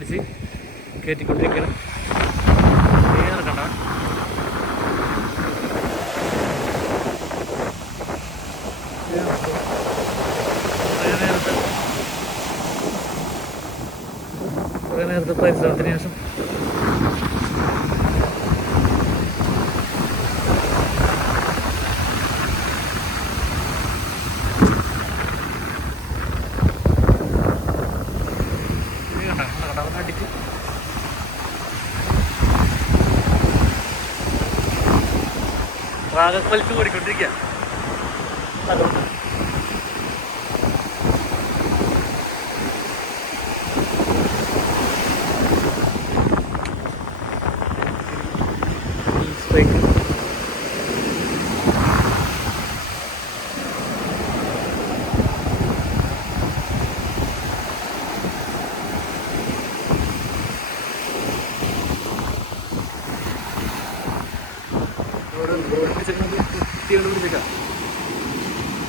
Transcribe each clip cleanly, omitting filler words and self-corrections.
പിടിച്ച് കയറ്റിക്കൊണ്ടിരിക്കണം. നടക്കണ്ട കുറേ നേരത്തെ പരിശ്രമത്തിന് ശേഷം അടിച്ച് റാഗൊക്കെ വലിച്ചു ഓടിക്കൊണ്ടിരിക്കുക. അതുകൊണ്ട്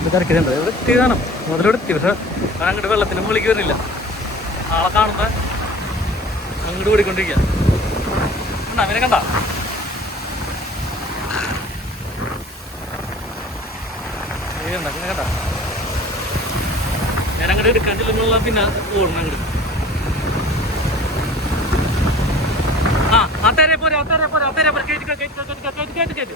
ഇത് കരക്കുന്നുണ്ട്. ഇവിടെ എത്തി കാണാം, മുതലോടെ എത്തി. പക്ഷെ അങ്ങോട്ട് വെള്ളത്തിന് മുകളിലേക്ക് വരുന്നില്ല. ആളെ കാണുമ്പോൾ അങ്ങോട്ട് ഓടിക്കൊണ്ടിരിക്കുക. കണ്ടാ അവനെ കണ്ട പിന്നെ കണ്ട ഞാൻ അങ്ങോട്ട് എടുക്കാൻ ചെല്ലുമ്പോഴുള്ള പിന്നെ ഓടണം അങ്ങോട്ട്. അത്തേരെ പോരെ കേട്ട്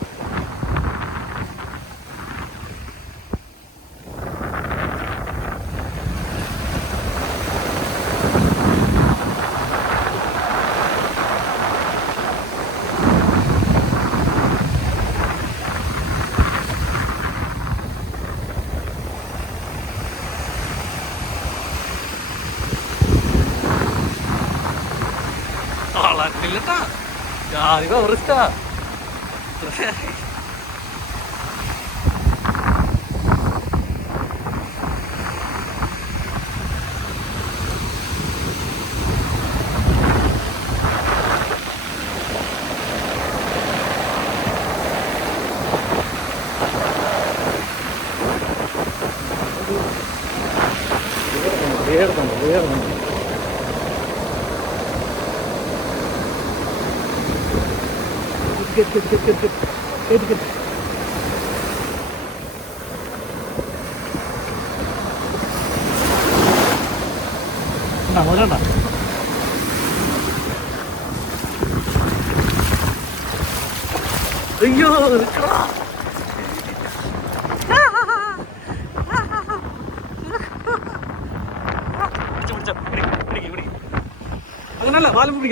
ആളാക്കില്ലട്ടാ. ജാതി പവറിസ്റ്റാ. വേറുണ്ട് Get. Modern. Ayo, അങ്ങനല്ല വാലും പിടി